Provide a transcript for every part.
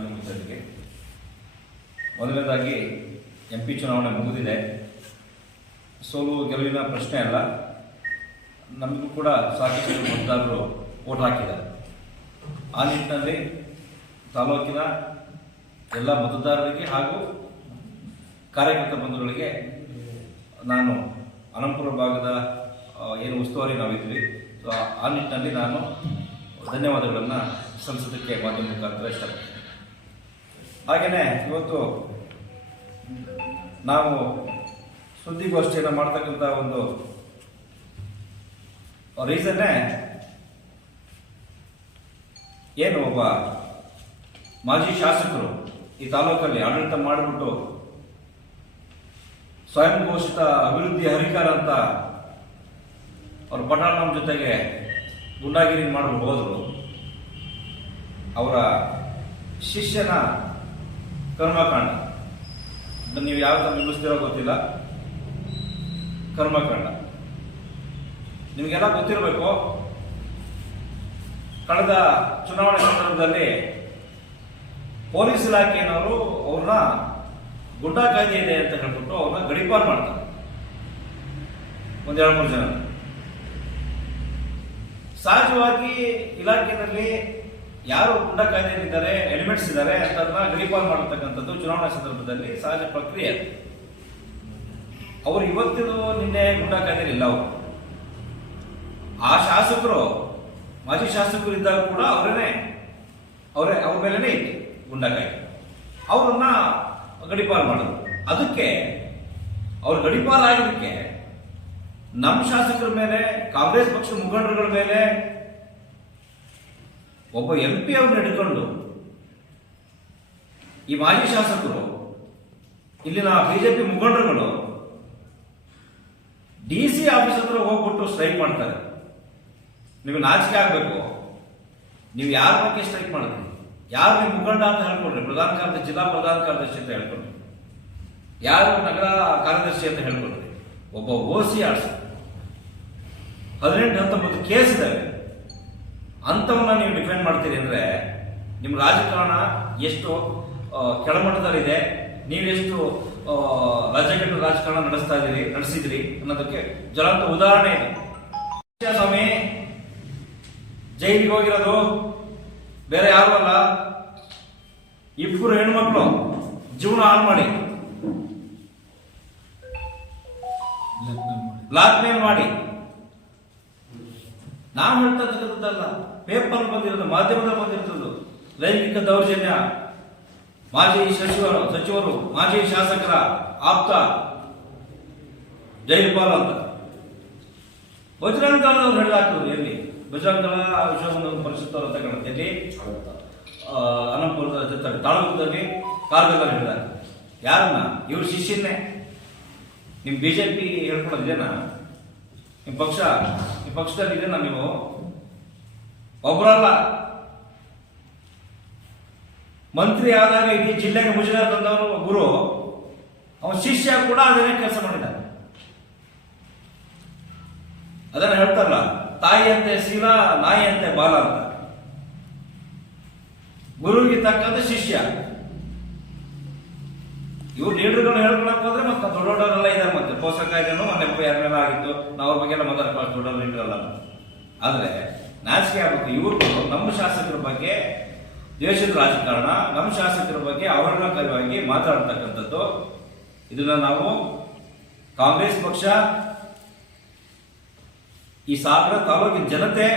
ಮಾಧ್ಯಮ ಮಿತ್ರರಿಗೆ ಮೊದಲನೇದಾಗಿ MP ಚುನಾವಣೆ ಮುಗಿದಿದೆ. ಸೋಲು ಗೆಲುವಿನ ಪ್ರಶ್ನೆ ಅಲ್ಲ. ನಮಗೂ ಕೂಡ ಸಾಕಷ್ಟು ಮತದಾರರು ವೋಟ್ ಹಾಕಿದ್ದಾರೆ. ಆ ನಿಟ್ಟಿನಲ್ಲಿ ತಾಲೂಕಿನ ಎಲ್ಲ ಮತದಾರರಿಗೆ ಹಾಗೂ ಕಾರ್ಯಕರ್ತ ಬಂಧುಗಳಿಗೆ ನಾನು ಅನಂತಪುರ ಭಾಗದ ಏನು ಉಸ್ತುವಾರಿ ನಾವಿದ್ವಿ, ಸೊ ಆ ನಿಟ್ಟಿನಲ್ಲಿ ನಾನು ಧನ್ಯವಾದಗಳನ್ನು ಸಲ್ಲಿಸೋದಕ್ಕೆ ಮಾಧ್ಯಮ ಮುಖಾಂತರ ಇಷ್ಟಪಡ್ತೀನಿ. ಹಾಗೆಯೇ ಇವತ್ತು ನಾವು ಸುದ್ದಿಗೋಷ್ಠಿಯನ್ನು ಮಾಡ್ತಕ್ಕಂಥ ಒಂದು ರೀಸನ್ನೇ ಏನು, ಒಬ್ಬ ಮಾಜಿ ಶಾಸಕರು ಈ ತಾಲೂಕಲ್ಲಿ ಆಡಳಿತ ಮಾಡಿಬಿಟ್ಟು ಸ್ವಯಂ ಘೋಷಿತ ಅಭಿವೃದ್ಧಿ ಹರಿಕಾರ ಅಂತ ಅವರು ಪಟಾಣ ನಮ್ಮ ಜೊತೆಗೆ ಗುಂಡಾಗಿರಿ ಮಾಡ್ಬಿಟ್ಟು ಹೋದರು. ಅವರ ಶಿಷ್ಯನ ಕರ್ಮಕಾಂಡ ನೀವು ಯಾವ ಥರ ನಿಲ್ಲಿಸ್ತಿರೋ ಗೊತ್ತಿಲ್ಲ. ಕರ್ಮಕಾಂಡ ನಿಮಗೆಲ್ಲ ಗೊತ್ತಿರಬೇಕು. ಕಳೆದ ಚುನಾವಣೆ ಸಂದರ್ಭದಲ್ಲಿ ಪೊಲೀಸ್ ಇಲಾಖೆಯವರು ಅವ್ರನ್ನ ಗುಂಡಾ ಕಾಯ್ದೆ ಇದೆ ಅಂತ ಹೇಳ್ಬಿಟ್ಟು ಅವ್ರನ್ನ ಗಡೀಪಾರು ಮಾಡ್ತಾರೆ. ಒಂದು 2-3 ಜನ ಸಹಜವಾಗಿ ಇಲಾಖೆಯಲ್ಲಿ ಯಾರು ಗುಂಡಾ ಕಾಯ್ದೆಯಲ್ಲಿದ್ದಾರೆ, ಎಲಿಮೆಂಟ್ಸ್ ಇದ್ದಾರೆ ಅಂತದನ್ನ ಗಡೀಪಾರು ಮಾಡತಕ್ಕಂಥದ್ದು ಚುನಾವಣಾ ಸಂದರ್ಭದಲ್ಲಿ ಸಹಜ ಪ್ರಕ್ರಿಯೆ. ಅವರು ಇವತ್ತಿನ ನಿನ್ನೆ ಗುಂಡಾ ಕಾಯ್ದೆಯಲ್ಲಿ ಇಲ್ಲ. ಅವರು ಆ ಶಾಸಕರು, ಮಾಜಿ ಶಾಸಕರು ಇದ್ದಾಗ ಕೂಡ ಅವ್ರ ಮೇಲೆನೇ ಇತ್ತು ಗುಂಡಾ ಕಾಯ್ದೆ. ಅವರನ್ನ ಗಡೀಪಾರು ಮಾಡೋದು. ಅದಕ್ಕೆ ಅವ್ರು ಗಡೀಪಾರು ಆಗಿದ್ದಕ್ಕೆ ನಮ್ಮ ಶಾಸಕರ ಮೇಲೆ, ಕಾಂಗ್ರೆಸ್ ಪಕ್ಷದ ಮುಖಂಡರುಗಳ ಮೇಲೆ ಒಬ್ಬ MP ಅವ್ರನ್ನ ಹಿಡ್ಕೊಂಡು ಈ ಮಾಜಿ ಶಾಸಕರು, ಇಲ್ಲಿನ ಬಿಜೆಪಿ ಮುಖಂಡರುಗಳು DC ಆಫೀಸ್ ಹತ್ರ ಹೋಗ್ಬಿಟ್ಟು ಸ್ಟ್ರೈಕ್ ಮಾಡ್ತಾರೆ. ನೀವು ನಾಚಿಕೆ ಆಗಬೇಕು. ನೀವು ಯಾರ ಬಗ್ಗೆ ಸ್ಟ್ರೈಕ್ ಮಾಡಿದ್ರಿ? ಯಾರು ನಿಮ್ಮ ಮುಖಂಡ ಅಂತ ಹೇಳ್ಕೊಡ್ರಿ? ಪ್ರಧಾನ ಕಾರ್ಯದರ್ಶಿ, ಜಿಲ್ಲಾ ಪ್ರಧಾನ ಕಾರ್ಯದರ್ಶಿ ಅಂತ ಹೇಳ್ಕೊಡ್ರಿ. ಯಾರು ನಗರ ಕಾರ್ಯದರ್ಶಿ ಅಂತ ಹೇಳ್ಕೊಡ್ರಿ. ಒಬ್ಬ OC ಆರ್ಸ್ 18-19 ಕೇಸ್ ಇದ್ದಾವೆ. ಅಂಥವನ್ನ ನೀವು ಡಿಫೆಂಡ್ ಮಾಡ್ತೀರಿ ಅಂದ್ರೆ ನಿಮ್ಮ ರಾಜಕಾರಣ ಎಷ್ಟು ಕೆಳಮಟ್ಟದಲ್ಲಿದೆ, ನೀವೆಷ್ಟು ರಾಜ್ಯಗಟ್ಟ ರಾಜಕಾರಣ ನಡೆಸಿದ್ರಿ ಅನ್ನೋದಕ್ಕೆ ಜ್ವಲಂತ ಉದಾಹರಣೆ ಇದೆ. ಸ್ವಾಮಿ ಜೈಲಿಗೆ ಹೋಗಿರೋದು ಬೇರೆ ಯಾರು ಅಲ್ಲ, 2 ಹೆಣ್ಮಕ್ಳು ಜೀವನ ಹಾಳು ಮಾಡಿ ಬ್ಲಾಕ್ ಮೇಲ್ ಮಾಡಿ, ನಾವು ಹೇಳ್ತಕ್ಕಂಥದ್ದಲ್ಲ, ಪೇಪರ್ ಬಂದಿರೋದು, ಮಾಧ್ಯಮದಲ್ಲಿ ಬಂದಿರ್ತದ್ದು. ಲೈಂಗಿಕ ದೌರ್ಜನ್ಯ, ಮಾಜಿ ಸಚಿವರು, ಮಾಜಿ ಶಾಸಕರ ಆಪ್ತ ಜೈಲ್ಪಾಲ್ ಅಂತ ಬಜರಂಗ ದಳದವ್ರು ಹೇಳಿದಾಕಿದ್ರು. ಎಲ್ಲಿ ಬಜರಂಗ ದಳ ವಿಶ್ವ ಪರಿಷತ್ ಅವರು ತಗೊಂಡಲ್ಲಿ ಅನಂತಪುರದ ತಾಲೂಕದಲ್ಲಿ ಕಾರ್ಗದಲ್ಲಿ ಹೇಳಿದ್ದಾರೆ. ಯಾರನ್ನ? ಇವ್ರ ಶಿಷ್ಯನ್ನೇ. ನಿಮ್ ಬಿಜೆಪಿ ಹೇಳ್ಕೊಳ್ಳೋದಿದೇನಾ? ನಿಮ್ಮ ಪಕ್ಷದಲ್ಲಿ ಇದೆನಾ? ನೀವು ಒಬ್ಬರಲ್ಲ, ಮಂತ್ರಿ ಆದಾಗ ಇಡೀ ಜಿಲ್ಲೆಗೆ ಮುಜರಾಯಿ ತಂದವನು ಗುರು, ಅವನ ಶಿಷ್ಯ ಕೂಡ ಅದನ್ನೇ ಕೆಲಸ ಮಾಡಿದ್ದಾರೆ. ಅದನ್ನ ಹೇಳ್ತಾರಲ್ಲ, ತಾಯಿಯಂತೆ ಶೀಲ, ನಾಯಿಯಂತೆ ಬಾಲ ಅಂತ. ಗುರುವಿಗೆ ತಕ್ಕಂತೆ ಶಿಷ್ಯ. ಇವ್ರು ಲೀಡರ್ಗಳು ಹೇಳ್ಕೊಳಕ್ ಹೋದ್ರೆ ಮತ್ತೆ ದೊಡ್ಡವರೆಲ್ಲ ಇದ್ದಾರೆ. ಮತ್ತೆ ಪೋಷಕ ಕಾಯ್ದೆನೂ ಮೊನ್ನೆ ಯಾರ ಮೇಲೆ ಆಗಿತ್ತು, ನಾವು ಅವ್ರ ಬಗ್ಗೆ ಮಾತಾಡೋ ದೊಡ್ಡ ಲೀಡರ್ ಅಲ್ಲ. ಆದ್ರೆ ನಾಚಿಕೆ ಆಗ್ಬೇಕು. ಇವರು ನಮ್ಮ ಶಾಸಕರ ಬಗ್ಗೆ ದೇಶದ ರಾಜಕಾರಣ, ನಮ್ಮ ಶಾಸಕರ ಬಗ್ಗೆ ಅವಹೇಳನಕಾರಿಯಾಗಿ ಮಾತಾಡ್ತಕ್ಕಂಥದ್ದು. ಇದನ್ನ ನಾವು ಕಾಂಗ್ರೆಸ್ ಪಕ್ಷ, ಈ ಸಾಗರ ತಾಲೂಕಿನ ಜನತೆ,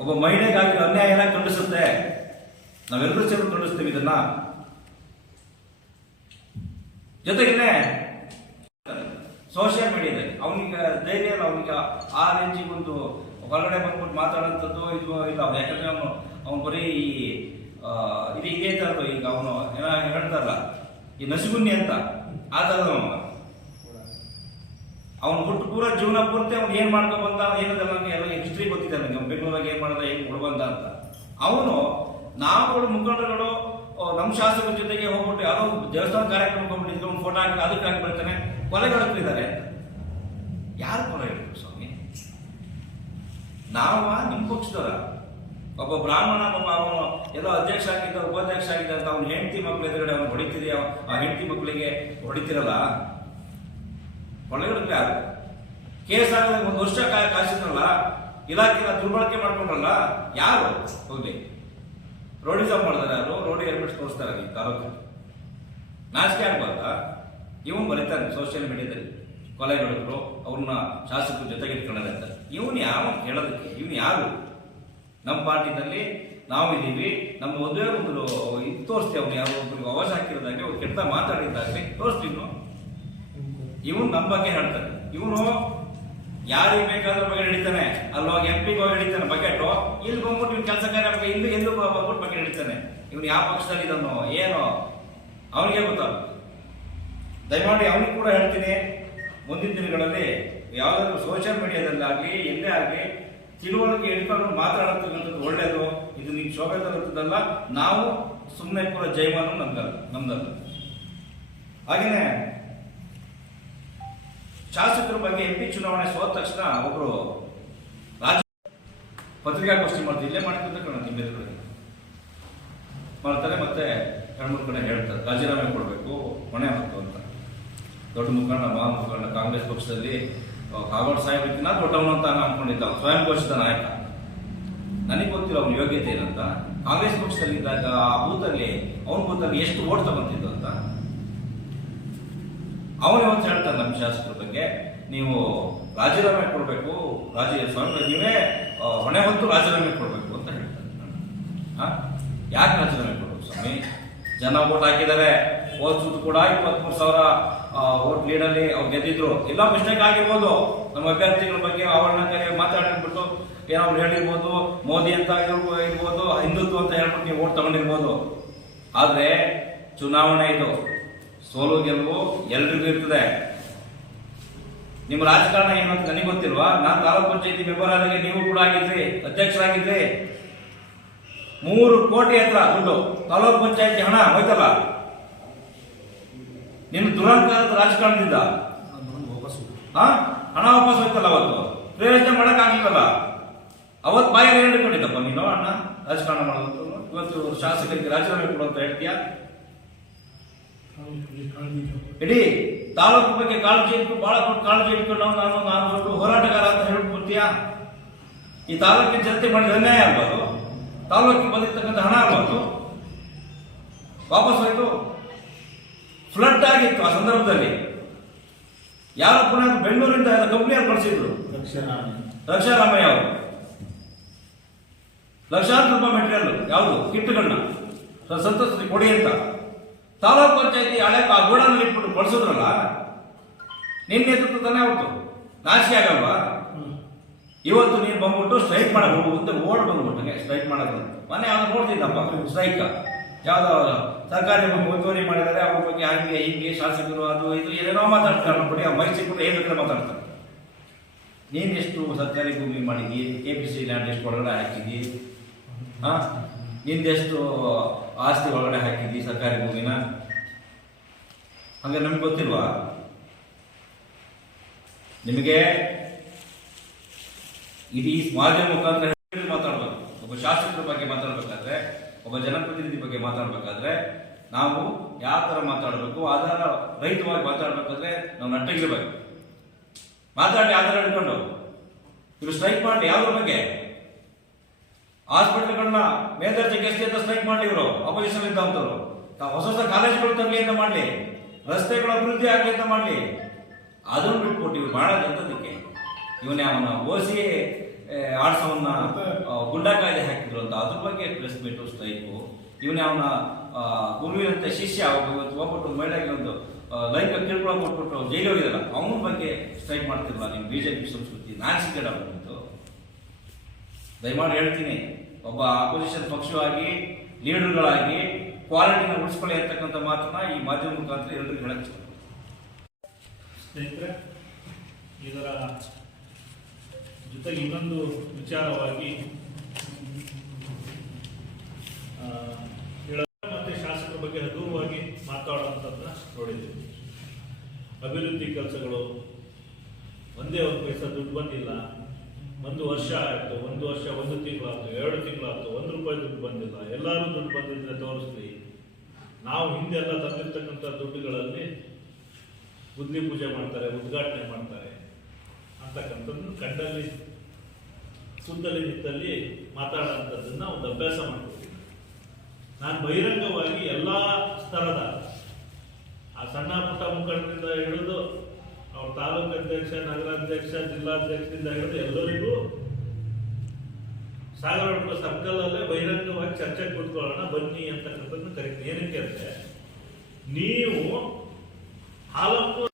ಒಬ್ಬ ಮಹಿಳೆಗಾಗಿರೋ ಅನ್ಯಾಯನ ಖಂಡಿಸುತ್ತೆ. ನಾವೆಲ್ಲರೂ ಸೇರಿ ಖಂಡಿಸ್ತೀವಿ ಇದನ್ನ. ಜೊತೆಗೇನೆ ಸೋಷಿಯಲ್ ಮೀಡಿಯಾದಲ್ಲಿ ಅವನಿಗೆ ಧೈರ್ಯ ಇಲ್ಲ. ಅವನಿಗೆ ಆ ರೇಂಜಿಗೆ ಒಂದು ಹೊರಗಡೆ ಬಂದ್ಬಿಟ್ಟು ಮಾತಾಡೋಂಥದ್ದು ಇದು ಇಲ್ಲ. ಯಾಕಂದ್ರೆ ಅವನು ಬರೀ ಇದೇ ತರದ್ದು. ಈಗ ಅವನು ಹೇಳ್ತಾರಲ್ಲ, ಈ ನಸುಗುನ್ನಿ ಅಂತ, ಆ ತರದ ಅವನು ಹುಟ್ಟು ಪೂರ ಜೀವನ ಪೂರ್ತಿ ಅವ್ನು ಏನ್ ಮಾಡ್ಕೊ ಬಂದ ಏನದಲ್ಲ ಎಲ್ಲ ಹಿಸ್ಟ್ರಿ ಗೊತ್ತಿದೆ ನನಗೆ. ಬೆಂಗಳೂರಾಗ ಏನ್ ಮಾಡ್ದ, ಏನ್ ಕೊಡ್ಬಂದ ಅಂತ. ಅವನು ನಾವುಗಳು ಮುಖಂಡರುಗಳು ನಮ್ಮ ಶಾಸಕರ ಜೊತೆಗೆ ಹೋಗ್ಬಿಟ್ಟು ಯಾರೋ ದೇವಸ್ಥಾನ ಕಾರ್ಯಕ್ರಮಕ್ಕೆ ಹೋಗ್ಬಿಟ್ಟು ಒಂದು ಫೋಟೋ ಹಾಕಿ ಅದಕ್ಕೆ ಹಾಕಿ ಬರ್ತಾನೆ, ಕೊಲೆಗಾಡುತ್ತಿದ್ದಾರೆ ಅಂತ. ಯಾರು ಕೊಲೆ ಹೇಳಿದ್ರು ಸ್ವಾಮಿ? ನಿಮ್ಮ ಪಕ್ಷದವರ ಒಬ್ಬ ಬ್ರಾಹ್ಮಣ ಪಾಪ ಅವನು ಎಲ್ಲೋ ಅಧ್ಯಕ್ಷ ಆಗಿದ್ದ ಉಪಾಧ್ಯಕ್ಷ ಆಗಿದ್ದ ಅಂತ ಅವ್ನ ಹೆಂಡತಿ ಮಕ್ಳು ಎದುರುಗಡೆ ಅವನು ಹೊಡಿತಿದೆಯಾ, ಆ ಹೆಂಡತಿ ಮಕ್ಕಳಿಗೆ ಹೊಡಿತಿರಲ್ಲ, ಒಳಗಡೆ ಯಾರು ಕೇಸ್ ಆಗೋದಾಗ 1 ವರ್ಷ ಕಾಯಿಸಿದ್ರಲ್ಲ, ಇಲಾಖೆನ ದುರ್ಬಳಕೆ ಮಾಡ್ಕೊಂಡ್ರಲ್ಲ, ಯಾರು ಹೋಗ್ಲಿ? ರೋಡಿಸಮ್ ಮಾಡಿದಾರೆ ಯಾರು? ರೋಡಿ ಹೆಲ್ಮೆಟ್ಸ್ ತೋರಿಸ್ತಾರೆ ಈ ತಾಲೂಕು. ನಾಚಿಕೆ ಆಗ್ಬಾರ್ದ? ಇವನು ಬರೀತಾನೆ ಸೋಷಿಯಲ್ ಮೀಡಿಯಾದಲ್ಲಿ ಕೊಲೆಗಳಿದ್ರು ಅವ್ರನ್ನ ಶಾಸಕರ ಜೊತೆಗೆ ಇಟ್ಕೊಂಡಾರೆ ಅಂತ. ಇವನು ಯಾವ ಹೇಳೋದಕ್ಕೆ? ಇವನು ಯಾರು? ನಮ್ಮ ಪಾರ್ಟಿನಲ್ಲಿ ನಾವಿದ್ದೀವಿ, ನಮ್ಮ ಒಂದೇ ಒಂದು ಇದು ತೋರಿಸ್ತೀವಿ. ಅವ್ನು ಯಾರೋ ಒಬ್ಬರಿಗೆ ಅವಕಾಶ ಹಾಕಿರೋದಾಗೆ ಅವ್ರು ಕೆಟ್ಟ ಮಾತಾಡಿದ್ದಾಗಲಿ ತೋರಿಸ್ತೀವಿ. ಇವನು ನಮ್ಮ ಬಗ್ಗೆ ಹೇಳ್ತಾನೆ. ಇವನು ಯಾರಿಗೆ ಬೇಕಾದ್ರೂ ಬಗ್ಗೆ ಹಿಡಿತಾನೆ. ಅಲ್ಲೋಗಿ MP ಹೋಗಿ ಹಿಡಿತಾನೆ ಬಕೆಟು, ಇಲ್ಲಿ ಬಂದ್ಬಿಟ್ಟು ಇವ್ನು ಕೆಲಸ ಕಾರ್ಯ ಬಗ್ಗೆ ಇಲ್ಲಿ ಎಲ್ಲೂ ಬಂದ್ಬಿಟ್ಟು ಬಗ್ಗೆ ಹಿಡಿತಾನೆ. ಇವನು ಯಾವ ಪಕ್ಷದಲ್ಲಿ ಇದನ್ನು ಏನೋ ಅವನಿಗೆ ಗೊತ್ತಾಗುತ್ತೆ. ದಯಮಾಡಿ ಅವನಿಗೆ ಕೂಡ ಹೇಳ್ತೀನಿ, ಮುಂದಿನ ದಿನಗಳಲ್ಲಿ ಯಾವುದಾದ್ರೂ ಸೋಷಿಯಲ್ ಮೀಡಿಯಾದಲ್ಲಾಗಲಿ ಎಲ್ಲೇ ಆಗಲಿ ತಿಳುವಳಿಕೆ ಇಟ್ಕೊಂಡು ಮಾತಾಡತಕ್ಕಂಥದ್ದು ಒಳ್ಳೇದು. ಇದು ನಿಮ್ಗೆ ಶೋಭೆ ತರುತ್ತದಲ್ಲ. ನಾವು ಸುಮ್ಮನೆ ಕೂಡ ಜೈಮಾನು ನಮ್ದಲ್ಲ. ಹಾಗೇನೆ ಶಾಸಕರ ಬಗ್ಗೆ MP ಚುನಾವಣೆ ಸೋತ ತಕ್ಷಣ ಒಬ್ರು ರಾಜ್ಯ ಪತ್ರಿಕಾಗೋಷ್ಠಿ ಮಾಡ್ತಾರೆ. ಇಲ್ಲೇ ಮಾಡ್ತಿದ್ದ ಕಣ ನಿಮ್ಮೆದುರುಗಳಿಗೆ ಮಾಡ್ತಾರೆ. ಮತ್ತೆ 2-3 ಕಡೆ ಹೇಳ್ತಾರೆ ರಾಜೀನಾಮೆ ಕೊಡಬೇಕು, ಹೊಣೆ ಹೊತ್ತು ಅಂತ. ದೊಡ್ಡ ಮುಖಂಡ, ಮಹಾ ಮುಖಂಡ, ಕಾಂಗ್ರೆಸ್ ಪಕ್ಷದಲ್ಲಿ ಕಾಗೋಡು ಸಾಹೇಬ್ರಿಗಿನ್ನ ದೊಡ್ಡವನು ಅಂತ ಅನ್ಕೊಂಡಿದ್ದ, ಸ್ವಯಂ ಘೋಷಿತ ನಾಯಕ. ನನಗೆ ಗೊತ್ತಿಲ್ಲ ಅವನ ಯೋಗ್ಯತೆ ಏನಂತ. ಕಾಂಗ್ರೆಸ್ ಪಕ್ಷದಲ್ಲಿ ಇದ್ದಾಗ ಆ ಬೂತಲ್ಲಿ ಅವನ ಬೂತಲ್ಲಿ ಎಷ್ಟು ಓಟ್ ತಗೊಂತಿದ್ದು ಅಂತ ಅವನೇ ಒಂದು ಹೇಳ್ತಾರೆ ನಮ್ಮ ಶಾಸಕರ ಬಗ್ಗೆ, ನೀವು ರಾಜೀನಾಮೆ ಕೊಡಬೇಕು, ನೀವೇ ಹೊಣೆ ಹೊತ್ತು ರಾಜೀನಾಮೆ ಕೊಡಬೇಕು ಅಂತ ಹೇಳ್ತಾರೆ. ಯಾಕೆ ರಾಜೀನಾಮೆ ಕೊಡಬೇಕು ಸ್ವಾಮಿ? ಜನ ಓಟ್ ಹಾಕಿದ್ದಾರೆ. ಹೋದ ಕೂಡ 23,000 ಓಟ್ ಲೀಡಲ್ಲಿ ಅವ್ರು ಗೆದ್ದಿದ್ರು. ಎಲ್ಲ ಮಿಸ್ಟೇಕ್ ಆಗಿರ್ಬೋದು, ನಮ್ಮ ಅಭ್ಯರ್ಥಿಗಳ ಬಗ್ಗೆ ಅವರ್ಣಕಾರಿ ಮಾತಾಡಿರ್ಬಿಟ್ಟು ಏನೋ ಅವ್ರು ಹೇಳಿರ್ಬೋದು, ಮೋದಿ ಅಂತ ಇರ್ಬೋದು, ಹಿಂದುತ್ವ ಅಂತ ಹೇಳ್ಬಿಟ್ಟು ನೀವು ಓಟ್ ತಗೊಂಡಿರ್ಬೋದು. ಆದ್ರೆ ಚುನಾವಣೆ ಇದು, ಸೋಲು ಗೆಲುವು ಎಲ್ರಿಗೂ ಇರ್ತದೆ. ನಿಮ್ಮ ರಾಜಕಾರಣ ಏನು ಅಂತ ನನಗೆ ಗೊತ್ತಿಲ್ವಾ? ನಾನು ತಾಲೂಕ್ ಪಂಚಾಯತಿ ಮೆಂಬರ್ ಆದಾಗ ನೀವು ಕೂಡ ಆಗಿದ್ರಿ, ಅಧ್ಯಕ್ಷರಾಗಿದ್ರಿ. 3 ಕೋಟಿ ಹತ್ರ ದುಡ್ಡು ತಾಲೂಕ್ ಪಂಚಾಯತಿ ಹಣ ಹೋಯ್ತಲ್ಲ. ನಿನ್ನ ದುರಂಕಾರದ ರಾಜಕಾರಣದಿಂದ ಹಣ ವಾಪಸ್ ಹೋಯ್ತಲ್ಲ. ಅವತ್ತು ಪ್ರಯೋಜನ ಮಾಡಕ್ ಆಗ್ಲಿಲ್ಲಲ್ಲ. ಅವತ್ತು ಬಾಯಲ್ಲಿ ಹೇಳಿಕೊಂಡಿದ್ದಪ್ಪ ನೀನು ಅಣ್ಣ ರಾಜಕಾರಣ ಮಾಡೋದು. ಇವತ್ತು ಶಾಸಕರಿಗೆ ರಾಜೀನಾಮೆ ಕೊಡುವಂತ ಹೇಳ್ತೀಯಾ? ಇಡೀ ತಾಲೂಕು ಬಗ್ಗೆ ಕಾಳಜಿ ಇಟ್ಟು ಬಹಳ ಕಾಳಜಿ ಇಟ್ಕೊಂಡು ನಾನು ದೊಡ್ಡ ಹೋರಾಟಗಾರ ಅಂತ ಹೇಳ್ಬಿಡ್ತೀಯಾ? ಈ ತಾಲೂಕಿನ ಜನತೆ ಮಾಡಿದ ಅನ್ಯಾಯ ಆಗ್ಬಾರ್ದು, ತಾಲೂಕಿಗೆ ಬಂದಿರ್ತಕ್ಕಂಥ ಹಣ ಆಗ್ಬಾರ್ದು. ವಾಪಸ್ ಹೋಯ್ತು. ಫ್ಲಡ್ ಆಗಿತ್ತು ಆ ಸಂದರ್ಭದಲ್ಲಿ. ಯಾರ ಪುನಃ ಬೆಂಗಳೂರಿಂದ ಕಂಪ್ನಿಯವ್ರು ಕಳಿಸಿದ್ರು, ರಕ್ಷಾರಾಮಯ್ಯ ಅವರು. ಲಕ್ಷಾಂತರ ರೂಪಾಯಿ ಮೆಟೀರಿಯಲ್ ಯಾವುದು ಕಿಟ್ಗಳನ್ನ ಸಂತೋಷ ಕೊಡಿ ಅಂತ ತಾಲೂಕ್ ಪಂಚಾಯತಿ ಹಳೆ ಆ ಗೋಡನಲ್ಲಿ ಇಟ್ಬಿಟ್ಟು ಬಳಸಿದ್ರಲ್ಲ. ನಿನ್ನ ನೇತೃತ್ವದಲ್ಲೇ ಅವತ್ತು ನಾಶಿ ಆಗಲ್ವಾ? ಇವತ್ತು ನೀನು ಬಂದ್ಬಿಟ್ಟು ಸ್ಟ್ರೈಕ್ ಮಾಡಕ್ ಹೋಗುತ್ತೆ, ಓಡ್ ಬಂದ್ಬಿಟ್ಟು ಸ್ಟ್ರೈಕ್ ಮಾಡೋದು. ಮೊನ್ನೆ ಅವ್ನು ನೋಡ್ತಿದ್ದಪ್ಪ ಸ್ಟ್ರೈಕ್ ಯಾವ್ದೋ ಸರ್ಕಾರಿ ಒತ್ತುವರಿ ಮಾಡಿದರೆ ಅವ್ರ ಬಗ್ಗೆ ಹಂಗೆ ಹಿಂಗೆ ಶಾಸಕರು ಅದು ಇದು ಏನೇನೋ ಮಾತಾಡ್ತಾರೆ. ನೋಡ್ಬಿಟ್ಟು ಆ ಮೈಕ್ ಸಿಕ್ಬಿಟ್ಟು ಏನು ಬೇಕಾದ್ರೆ ಮಾತಾಡ್ತಾರೆ. ನೀನು ಎಷ್ಟು ಸರ್ಕಾರಿ ಭೂಮಿ ಮಾಡಿದಿ, KPC ಲ್ಯಾಂಡ್ ಎಷ್ಟು ಒಳಗಡೆ ಹಾಕಿದಿ, ನಿಂದೆಷ್ಟು ಆಸ್ತಿ ಒಳಗಡೆ ಹಾಕಿದ್ದಿ ಸರ್ಕಾರಿ ಭೂಮಿನ? ಹಂಗೆ ನಮ್ಗೆ ಗೊತ್ತಿಲ್ವಾ? ನಿಮಗೆ ಇಡೀ ಮಾಧ್ಯಮ ಮುಖಾಂತರ ಮಾತಾಡ್ಬೇಕು. ಒಬ್ಬ ಶಾಸಕರ ಬಗ್ಗೆ ಮಾತಾಡ್ಬೇಕಾದ್ರೆ, ಒಬ್ಬ ಜನಪ್ರತಿನಿಧಿ ಬಗ್ಗೆ ಮಾತಾಡ್ಬೇಕಾದ್ರೆ ನಾವು ಯಾವ ತರ ಮಾತಾಡಬೇಕು, ಆಧಾರ ರಹಿತವಾಗಿ ಮಾತಾಡ್ಬೇಕಾದ್ರೆ ನಾವು ನಟ್ಟಗಿರ್ಬೇಕು. ಮಾತಾಡಿ ಆಧಾರ ಹಿಡ್ಕೊಂಡು ಇವರು ಸ್ಟ್ರೈಕ್ ಮಾಡಿ ಯಾವ್ದ್ರ ಬಗ್ಗೆ? ಹಾಸ್ಪಿಟಲ್ಗಳನ್ನ ಮೇಲ್ದರ್ಜೆಗೆ ಎಸ್ಟಿ ಅಂತ ಸ್ಟ್ರೈಕ್ ಮಾಡಲಿ ಇವರು ಅಪೋಸಿಷನ್ ಇದ್ದವರು. ಹೊಸ ಹೊಸ ಕಾಲೇಜುಗಳು ತರಲಿ ಅಂತ ಮಾಡಲಿ, ರಸ್ತೆಗಳ ಅಭಿವೃದ್ಧಿ ಆಗಲಿ ಅಂತ ಮಾಡಲಿ. ಅದನ್ನು ಬಿಟ್ಬಿಟ್ಟು ಇವ್ರು ಮಾಡೋದಂತದಕ್ಕೆ ಇವನೇ ಅವನ ಓಸಿ ಆಡ್ಸವನ್ನ ಗುಂಡಾ ಕಾಯ್ದೆ ಹಾಕಿದ್ರು ಅಂತ ಅದ್ರ ಬಗ್ಗೆ ಪ್ರೆಸ್ ಮೀಟು ಸ್ಟ್ರೈಕು. ಇವನೇ ಅವನ ಗುರುವಿನಂತೆ ಶಿಷ್ಯ ಇವತ್ತು ಹೋಗ್ಬಿಟ್ಟು ಮಹಿಳೆಗೆ ಒಂದು ಲೈಂಗಿಕ ಕಿರುಕುಳ ಕೊಟ್ಬಿಟ್ಟು ಜೈಲು ಹೋಗಿದಲ್ಲ, ಅವನ ಬಗ್ಗೆ ಸ್ಟ್ರೈಕ್ ಮಾಡ್ತಿರಲ್ಲ. ನೀವು BJP ಸಂಸ್ಕೃತಿ ನಾಚಿಕೆಡ ಬಂತು. ದಯಮಾಡಿ ಹೇಳ್ತೀನಿ, ಒಬ್ಬ ಅಪೋಸಿಷನ್ ಪಕ್ಷವಾಗಿ ಲೀಡರ್ಗಳಾಗಿ ಕ್ವಾಲಿಟಿನ ಉಳಿಸ್ಕೊಳ್ಳಿ ಅಂತಕ್ಕಂಥ ಮಾತನ್ನ ಈ ಮಾಧ್ಯಮ ಮುಖಾಂತರ ಎಲ್ಲರಿಗೂ ಹೇಳಕ್ಕೆ ಸ್ನೇಹಿತರೆ, ಇದರ ಜೊತೆಗೆ ಇನ್ನೊಂದು ವಿಚಾರವಾಗಿ ಮತ್ತೆ ಶಾಸಕರ ಬಗ್ಗೆ ಹಗುರವಾಗಿ ಮಾತಾಡುವಂಥದ್ದನ್ನ ನೋಡಿದ್ದೀವಿ. ಅಭಿವೃದ್ಧಿ ಕೆಲಸಗಳು ಒಂದೇ ಒಂದು ಪೈಸಾ ದುಡ್ಡು ಬಂದಿಲ್ಲ, ಒಂದು ವರ್ಷ ಆಯ್ತು, ಒಂದು ವರ್ಷ, ಒಂದು ತಿಂಗಳಾಯ್ತು, 2 ತಿಂಗಳಾಯ್ತು, 1 ರೂಪಾಯಿ ದುಡ್ಡು ಬಂದಿಲ್ಲ. ಎಲ್ಲರೂ ದುಡ್ಡು ಬಂದಿದ್ರೆ ತೋರಿಸ್ಲಿ. ನಾವು ಹಿಂದೆಲ್ಲ ತಂದಿರ್ತಕ್ಕಂಥ ದುಡ್ಡುಗಳಲ್ಲಿ ಬುದ್ಧಿ ಪೂಜೆ ಮಾಡ್ತಾರೆ, ಉದ್ಘಾಟನೆ ಮಾಡ್ತಾರೆ ಅಂತಕ್ಕಂಥದ್ದನ್ನು ಕಂಡಲ್ಲಿ ಸುತ್ತಲಿ ನಿತ್ತಲ್ಲಿ ಮಾತಾಡೋಂಥದ್ದನ್ನ ಒಂದು ಅಭ್ಯಾಸ ಮಾಡ್ಕೊತೀನಿ. ನಾನು ಬಹಿರಂಗವಾಗಿ ಎಲ್ಲ ಸ್ತರದ ಆ ಸಣ್ಣ ಪುಟ್ಟ ಮುಖಂಡರಿಂದ ಹಿಡಿದು ಅವ್ರ ತಾಲೂಕು ಅಧ್ಯಕ್ಷ, ನಗರಾಧ್ಯಕ್ಷ, ಜಿಲ್ಲಾಧ್ಯಕ್ಷರಿಂದ ಹಿಡಿದು ಎಲ್ಲರಿಗೂ ಸಾಗರ ಸರ್ಕಲ್ ಅಲ್ಲೇ ಬಹಿರಂಗವಾಗಿ ಚರ್ಚೆ ಕೂತ್ಕೊಳ್ಳೋಣ ಬನ್ನಿ ಅಂತಕ್ಕಂಥದ್ದನ್ನು ಕರಿತೀನಿ. ಏನಕ್ಕೆ ಅಂದ್ರೆ ನೀವು ಹಾಲಪ್ಪು